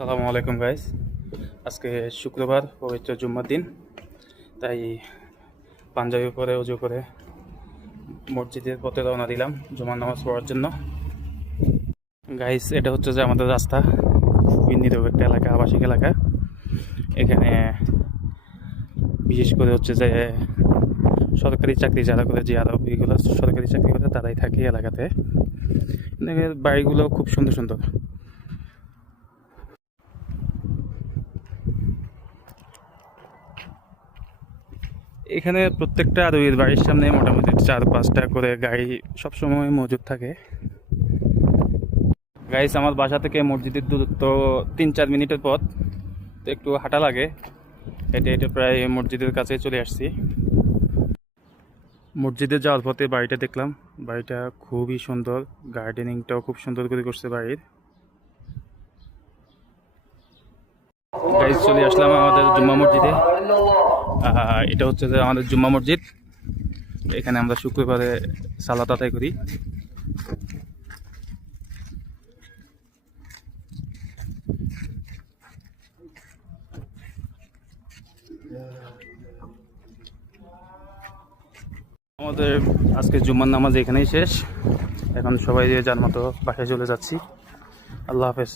আসসালামু আলাইকুম গাইস। আজকে শুক্রবার, পবিত্র জুম্মার দিন। তাই পাঞ্জাবি পরে উজু করে মসজিদের পথে রওনা দিলাম জুমার নামাজ পড়ার জন্য। গাইস, এটা হচ্ছে যে আমাদের রাস্তা, খুবই নীরব একটা এলাকা, আবাসিক এলাকা। এখানে বিশেষ করে হচ্ছে যে সরকারি চাকরি যারা করে, যে আরব এগুলো সরকারি চাকরি করে তারাই থাকে এলাকাতে। বাড়িগুলো খুব সুন্দর সুন্দর। এখানে প্রত্যেকটা আরবির বাড়ির সামনে মোটামুটি 4-5টা করে গাড়ি সবসময় মজুদ থাকে। গাইস, আমার বাসা থেকে মসজিদের দূরত্ব 3-4 মিনিটের পথ, তো একটু হাঁটা লাগে। হেঁটে হেঁটে প্রায় মসজিদের কাছে চলে আসছি। মসজিদে যাওয়ার পথে বাড়িটা দেখলাম, বাড়িটা খুবই সুন্দর, গার্ডেনিংটাও খুব সুন্দর করে করছে বাড়ির। গাইস, চলে আসলাম আমাদের জুম্মা মসজিদে। এটা হচ্ছে যে আমাদের জুম্মা মসজিদ। এখানে আমরা শুক্রবারে সালাত আদায় করি। আমাদের আজকে জুম্মার নামাজ এখানেই শেষ। এখন সবাই যার মতো বাসায় চলে যাচ্ছি। আল্লাহ হাফেজ।